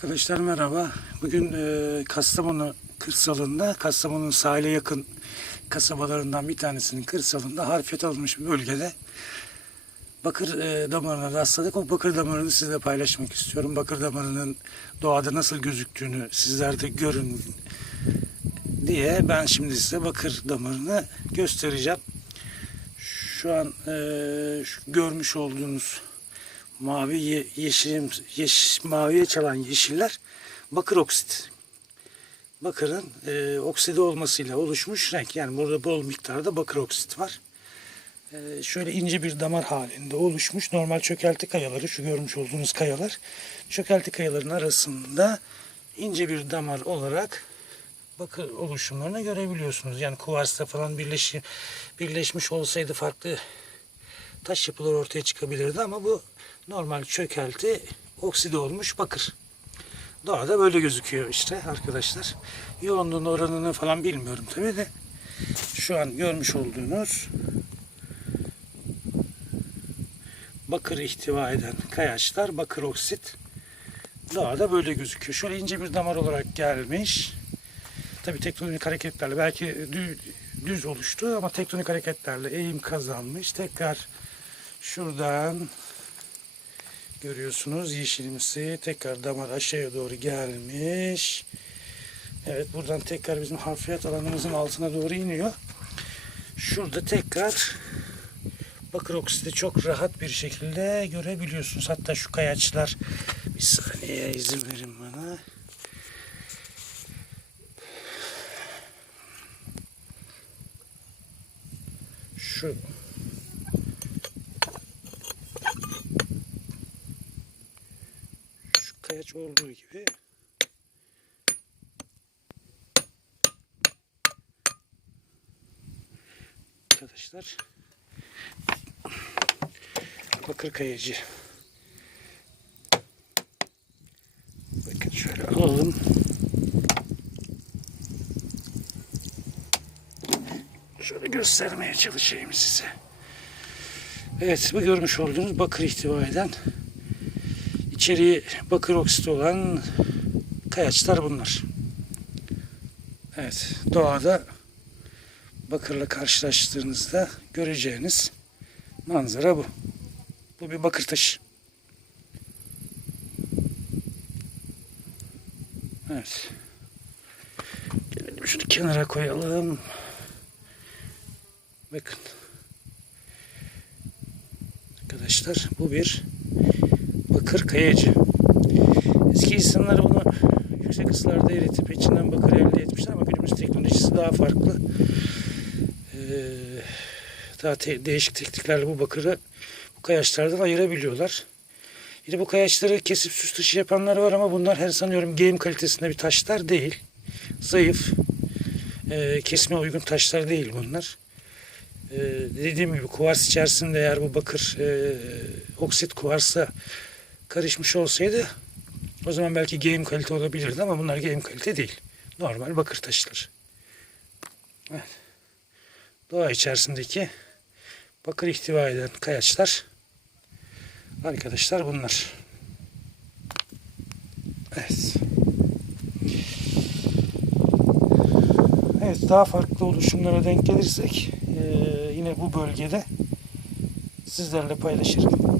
Arkadaşlar merhaba. Bugün e, Kastamonu kırsalında, Kastamonu'nun sahile yakın kasabalarından bir tanesinin kırsalında harfiyat alınmış bir bölgede bakır e, damarına rastladık. O bakır damarını sizle paylaşmak istiyorum. Bakır damarının doğada nasıl gözüktüğünü sizler de görün diye ben şimdi size bakır damarını göstereceğim. Şu an e, şu görmüş olduğunuz mavi ye, yeşilim yeş, maviye çalan yeşiller bakır oksit. Bakırın e, okside olmasıyla oluşmuş renk. Yani burada bol miktarda bakır oksit var. E, şöyle ince bir damar halinde oluşmuş normal çökelti kayaları şu görmüş olduğunuz kayalar çökelti kayaların arasında ince bir damar olarak bakır oluşumlarını görebiliyorsunuz. Yani kuvarsla falan birleşi, birleşmiş olsaydı farklı taş yapılar ortaya çıkabilirdi ama bu normal çökelti okside olmuş bakır. Doğada böyle gözüküyor işte arkadaşlar. Yoğunluğun oranını falan bilmiyorum tabii de. Şu an görmüş olduğunuz bakır ihtiva eden kayaçlar, bakır oksit doğada böyle gözüküyor. Şöyle ince bir damar olarak gelmiş. Tabii tektonik hareketlerle belki dü- düz oluştu ama tektonik hareketlerle eğim kazanmış. Tekrar şuradan görüyorsunuz yeşilimsi tekrar damar aşağıya doğru gelmiş. Evet buradan tekrar bizim harfiyat alanımızın altına doğru iniyor. Şurada tekrar bakır oksidi çok rahat bir şekilde görebiliyorsunuz. Hatta şu kayaçlar bir saniye izin verin bana. Şu şu kayaç olduğu gibi. Arkadaşlar. Bakır kayacı. Bakın şöyle alalım. Şöyle göstermeye çalışayım size. Evet bu görmüş olduğunuz bakır ihtiva eden içeriği bakır oksit olan kayaçlar bunlar evet doğada bakırla karşılaştığınızda göreceğiniz manzara bu. Bu bir bakır taşı. Evet. Gelelim şunu kenara koyalım. Bakın. Arkadaşlar bu bir bakır kayacı. Eski insanlar bunu yüksek ısılarda eritip içinden bakır elde etmişler ama günümüz teknolojisi daha farklı. Ee, daha te- değişik tekniklerle bu bakırı bu kayaçlardan ayırabiliyorlar. Yine bu kayaçları kesip süs taşı yapanlar var ama bunlar her sanıyorum game kalitesinde bir taşlar değil. Zayıf, e, kesme uygun taşlar değil bunlar. E, dediğim gibi kuvars içerisinde eğer bu bakır e, oksit kuvarsa karışmış olsaydı o zaman belki game kalite olabilirdi ama bunlar game kalite değil. Normal bakır taşlar. Evet doğa içerisindeki bakır ihtiva eden kayaçlar arkadaşlar bunlar. Evet. Evet daha farklı oluşumlara denk gelirsek eee, yine bu bölgede sizlerle paylaşırım.